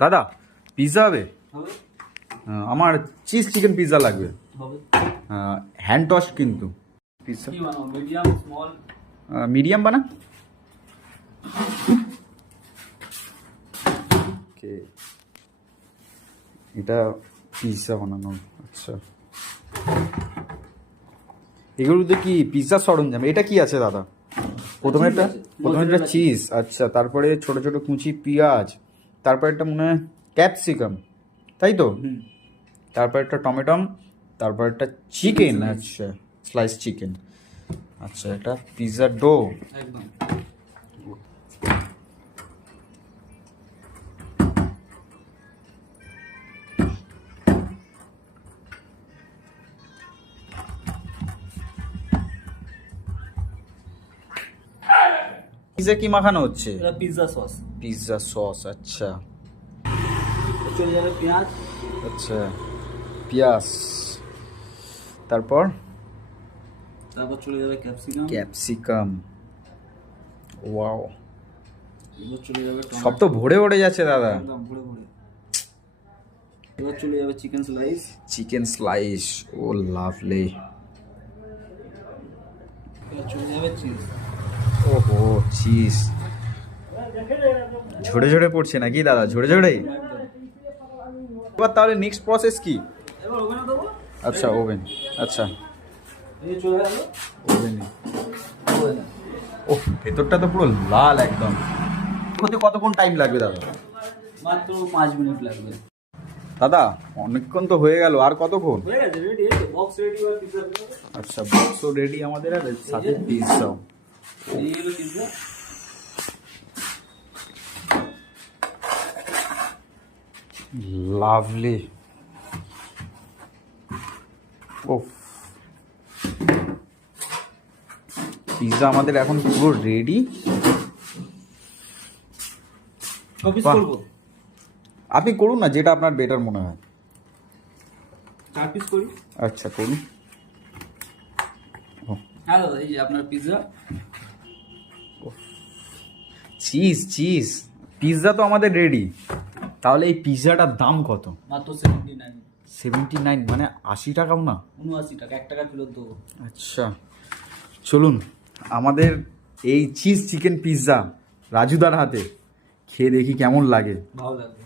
দাদা পিৎজা হবে? আমার চিজ চিকেন পিৎজা লাগবে। হ্যান্ড টস কিন্তু পিৎজা। Medium small? মিডিয়াম বানা। ওকে, এটা পিৎজা বানানো। আচ্ছা, এগুলোতে কি পিৎজা সরঞ্জাম? এটা কি আছে দাদা? প্রথমে একটা চিজ, আচ্ছা, তারপরে ছোট ছোট কুচি পেঁয়াজ, তারপর একটা মনে হয় ক্যাপসিকাম, তাই তো? তারপর একটা টমেটো, তারপর একটা চিকেন, আচ্ছা স্লাইস চিকেন। আচ্ছা, এটা পিৎজা ডো একদম। পিৎজা কি মাখানো হচ্ছে? এটা পিৎজা সস। পিৎজা সস, আচ্ছা। চলে যাবে পেঁয়াজ। আচ্ছা, পেঁয়াজ, তারপর চলে যাবে ক্যাপসিকাম। ক্যাপসিকাম, ওয়াও, এবার চলে যাবে সব তো ভরে ভরে যাচ্ছে দাদা। একদম ভরে ভরে। এবার চলে যাবে চিকেন স্লাইস। চিকেন স্লাইস, ও লাভলি। এবার চলে যাবে চিজ। ওহো, চিজ ঝরে ঝরে পড়ছে নাকি দাদা? ঝরে ঝরে। এবার তাহলে নেক্সট প্রসেস কি? এবার ওভেনে দেবো। আচ্ছা, ওভেন। আচ্চ্ছা, এই চলে গেল ওভেনে। ওহ, ভেতরটা তো পুরো লাল একদম। হতে কতক্ষণ টাইম লাগবে দাদা? মাত্র 5 মিনিট লাগবে। দাদা অনেকক্ষণ তো হয়ে গেল, আর কতক্ষণ? হয়ে গেছে, রেডি। এই বক্স রেডি আর পিৎজা। আচ্ছা, বক্সও রেডি আমাদের, আর সাথে পিৎজাও। এই হলো পিৎজা। লাভলি। ওফ, পিৎজা আমাদের এখন পুরো রেডি। কপিস বাহ। করব? আপনি করুন না, যেটা আপনার বেটার মনে হয়। 4 পিস করি। আচ্ছা, করুন। হ্যাঁ দাদা, এই যে আপনার পিৎজা। চিজ চিজ, পিৎজা তো আমাদের রেডি। তাহলে এই পিৎজাটার দাম কত? মাত্র 79। 79, মানে 80 টাকাও না? 79 টাকা, 1 টাকা ফেরত দেবো। আচ্ছা, চলুন আমাদের এই চিজ চিকেন পিৎজা রাজুদার হাতে খেয়ে দেখি কেমন লাগে। ভালো লাগবে।